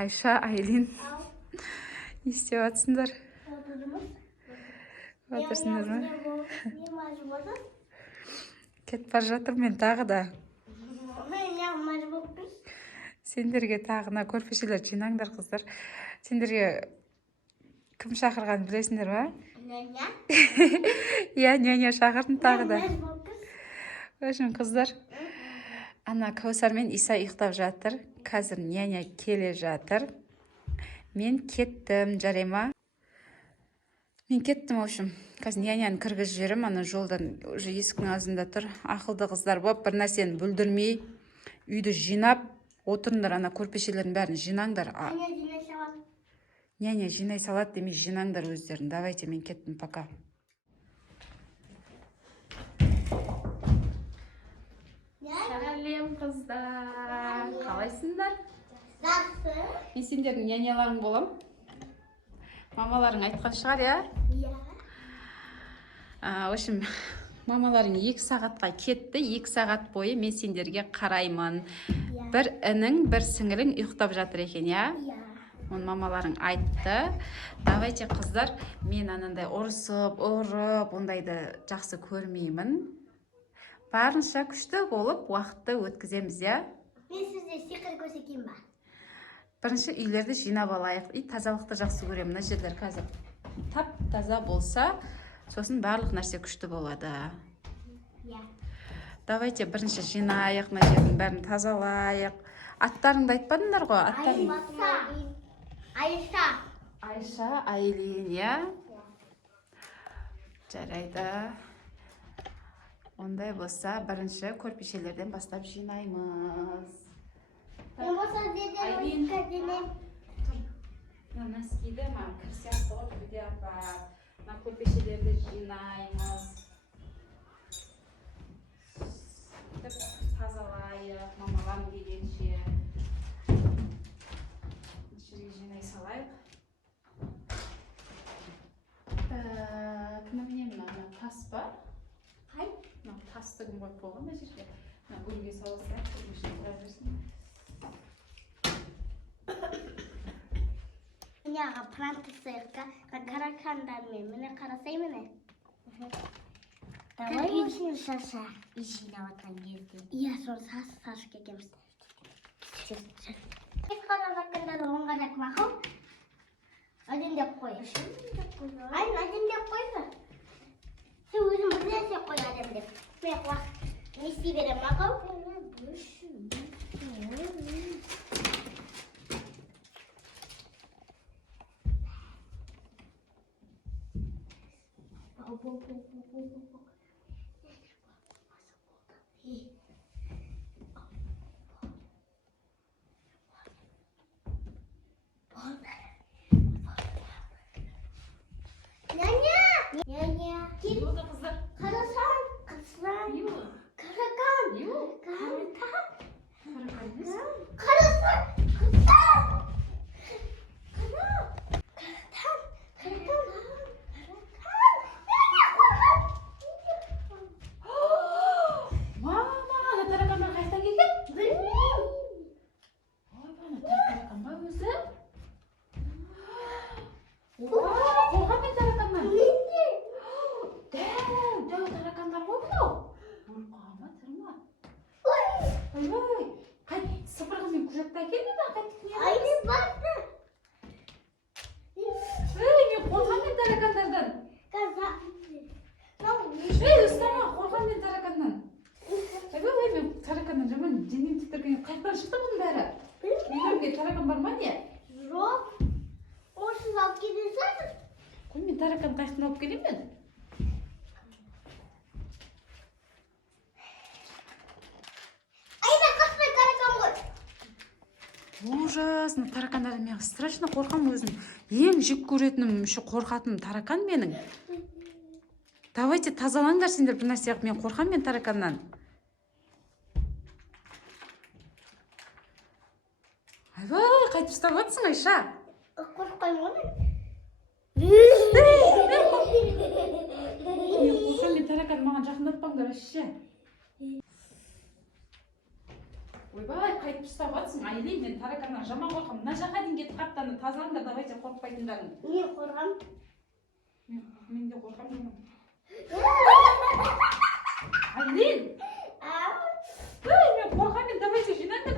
Айша, Айлин. Не істеп жатсыңдар? Отырсыңдар ма? Кетіп бара жатырмын мен тағы да. Сендерге тағына көрпешелер жинаңдар, қыздар. Сендерге кім шақырғанын білесіңдер ма? Няня. Иә, няня шақырдым тағы да. Өшін, қыздар. Ана Кәусар мен Иса ұйықтап жатыр. Қазір няня келе жатыр. Мен кеттім, жарай ма? Мен кеттім, өшім. Қазір няняны кіргізіп жіберем, ана жолдан уже есіктің алдында тұр. Ақылды қыздар болып, бір нәрсені бүлдірмей, үйді жинап, отырыңдар, ана көрпешелердің бәрін жинаңдар. Няня жинай салат демей, жинаңдар өздерін. Давайте, мен кеттім, пока. Сәлем, қыздар. Қалайсыңдар? Жақсы. Мен сендердің няняларың болам. Мамаларың айтқан шығар, я? Иә. Өшім, мамаларың 2 сағатқа кетті. 2 сағат бойы мен сендерге қараймын. Бір інің, бір сіңілің ұйықтап жатыр екен, я? Иә. Оны мамаларың айтты. Давайте, қыздар, мен анандай ұрысып, ұрып, ондайды жақсы көрмеймін. Барынша күшті болып, уақытты өткіземіз, я? Мен сізде сиқыр көрсетейін ба? Бірінші үйлерді жинап алайық. Тазалықты жақсы көремін. Мына жерлер қазір тап-таза болса, сосын барлық нәрсе күшті болады. Иә. Давайте бірінші жинайық, мына жердің бәрін тазалайық. Аттарыңды айтпадыңдар ғой? Айша. Айша, Айлин, я? Жарайды. Ондай болса, бірінші көрпешелерден бастап жинаймыз. Мен болса деден өткізінем. Носкиді кірсияқты ғой бүде апар. Көрпешелерді жинаймыз. Тазалайық, мамалам дегенше. Ішіге жинай салайық. Кімі білемін, тас ба? Қай? Тасты кім қойып болған ба жерге? Гүлге саласырақ, көрпешені тұра берсін. Яға плантацияға қарақандармен мені қарасай мені. Давай өшін шаша жинап атқан кезде. Иә, соны сасып кетеміз. Қарақандарды оңға жақмақым. Әдемдеп қой. Айын әдемдеп қойды. Сен өзің бір нәрсе қой әдемдеп. Мен уақыт не істей берем мақым? Няня, кел. Қарасан, қарасан. Қаракан. Қарасан, таракан бар ма не? Жоқ. Осыз алып келесің? Қой, мен таракан қайықтан алып келейін мен. Айда қақпай таракан ғой. Ужас, таракандардан мен страшно қорқам өзім. Ең жек көретінім, қорқатыным таракан менің. Давайте тазалаңдар сендер бір нәрсе қылып, мен қорқам мен тараканнан. Айбай, қайтып ұстап жатсың, Айша? Қорқпаймын ғой мен. Мен қорқам, мен таракан маған жақындатпаңдар, әшше. ойбай қайтып ұстап жатсың Айли, мен тараканнан жаман қорқамын. Мына жаққа дейін кетіп қапты, ана тазалаңдар, давайте қорықпайтындарың. Не қорғам? Мен де қорқамын. Айлин! Мен қорқамын, давайте жинаңдар.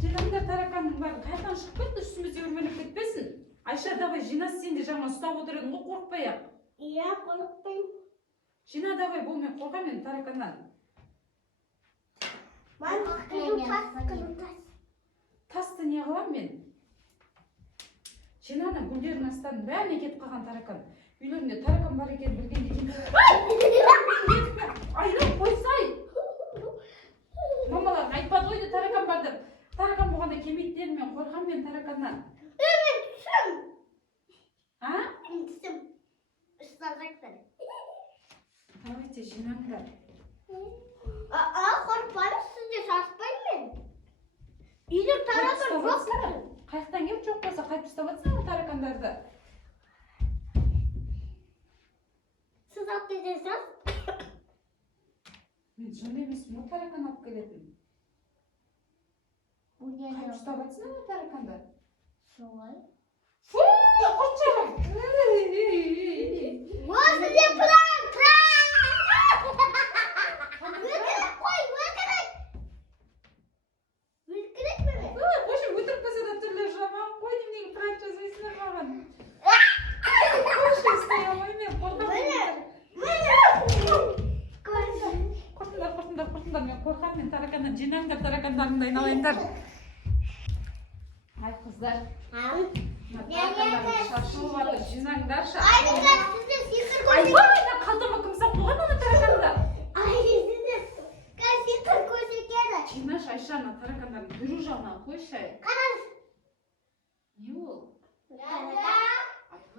Жинаңдар тараканның бәрін. Қайдан шығып кетті, үстімізде өрмелеп кетпесін. Айша, давай жинас, сен де жаңа ұстап отыр едің ғой, қорықпай-ақ. Иә, қорықпаймын. Жина, давай, бұл мен қорқамын тараканнан. Тасты не қылам мен? Жинаны гүлдердің астарын бәріне кетіп қалған таракан. Үйлерінде таракан бар екенін білгенде кейін. Айлин, қойсай! Мамаларың айтпады ғой таракан бар деп. Таракан болғанда келмейді, мен қорқамын мен тараканнан. Мен түсім. А? Мен түсім. Ұстазақтар. Давайте жинаңдар. Қорқпаңыз, сізде саспаймын мен. Үйде таракан жоқ па? Қаяқтан келіп жоқ болса қайтып ұстап жатсың таракандарды. Сіз алып кетесіз? Мен жынды емеспін, ол таракан алып келетін. Қайтып ұстап жатсың тараканды. Солай. Фу, қойшағым. Сізде пранк! Өкіріп қой, өкіріп! Өкіріп мені? Қойшы, өтіріп болса да түрлі жаман қой, неменеге пранк жасайсыңдар маған. Қойшы, ұстай алмаймын, қорқамын. Құртыңдар, мен қорқамын, мен тараканнан. Жинаңдар таракандарыңды айналайындар. Ай, қыздар. Таракандардың шашылып жатыр, жинаңдаршы. Айдыңдар, сізде сиқыр көрсеткен. Айбай, қалтама кім сап қойған ана тараканды? Сізде сиқыр көрсеткен. Жинаш, Айша, ана таракандардың түрі жағынан қойшы. Қараңыз. Не ол?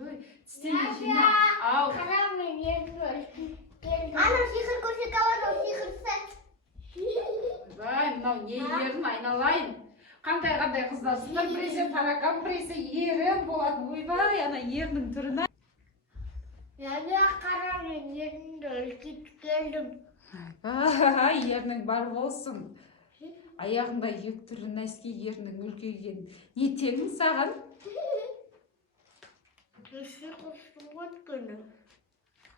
Ой, тістеме жина. Ау. Қарам мен ерді. Анам сиқыр көрсеткен ол сиқырсы. Бай, мынау не ерін айналайын. Қандай қыздарсыздар, біресе таракан, біресе ерін болады. Ойбай, ана ерінің түрін. Қарам мен ерінді үлкейіп келдім. Ай, ерінің бар болсын. Аяғында ек түрі нәски ерінің үлкейген. Не теңің саған?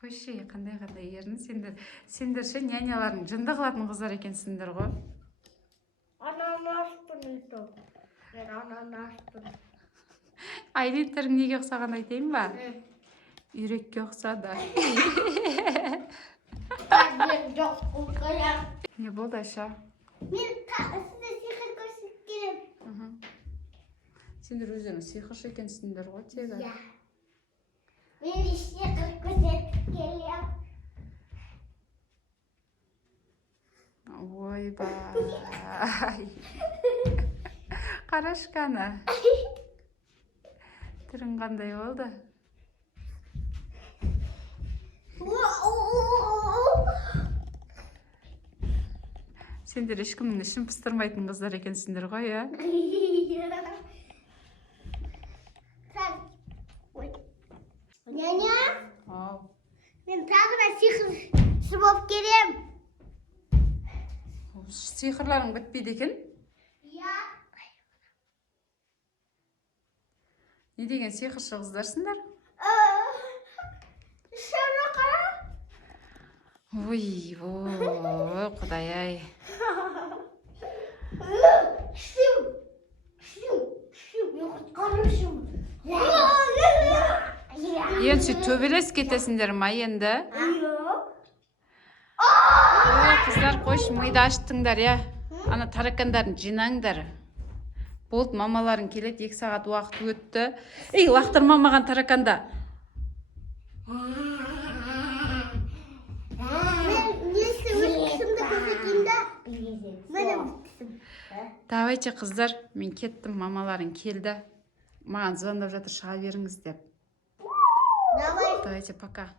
Қойшы, қандай ерін сендер ше нянялардың жынды қылатын қыздар екенсіңдер ғой. Ананаспын өйтіп. Мен ананаспын. Айлин, түрің неге ұқсаған айтайын ба? Үйрекке ұқсады. Мен жоқ ұқсайам. Не болды, Айша? Мен сізде сиқыр көрсеткен. Сендер өздерің сиқыршы екенсіңдер ғой тегі. Иә. Мен сиқыр көрсеткен. Ойбай. Қарашқаны. Түрің қандай болды? Сендер ешкімнің ішін пыстырмайтын қыздар екенсіңдер ғой, иә? Няня, Ау. мен тағы да сиқыршы болып келем. Сиқырларың бітпейді екен? Иә. Не деген сиқыршы қыздарсыңдар? Шәуна қара. Ой, құдай-ай. Шым. Мен құтқарушым. Енді төбелес кетесіңдер ма енді? Қыздар, қойшы, миды аштыңдар, я. Ана таракандарын жинаңдар. Болды, мамаларың келеді, 2 сағат уақыт өтті. Ей, лақтырма маған тараканда. Мен несі өз кісімді көрсетеймді. Менің кісім. Давайте, қыздар, мен кеттім, мамаларың келді. Маған звондап жатыр, шыға беріңіз деп. Давай. Давайте, пока.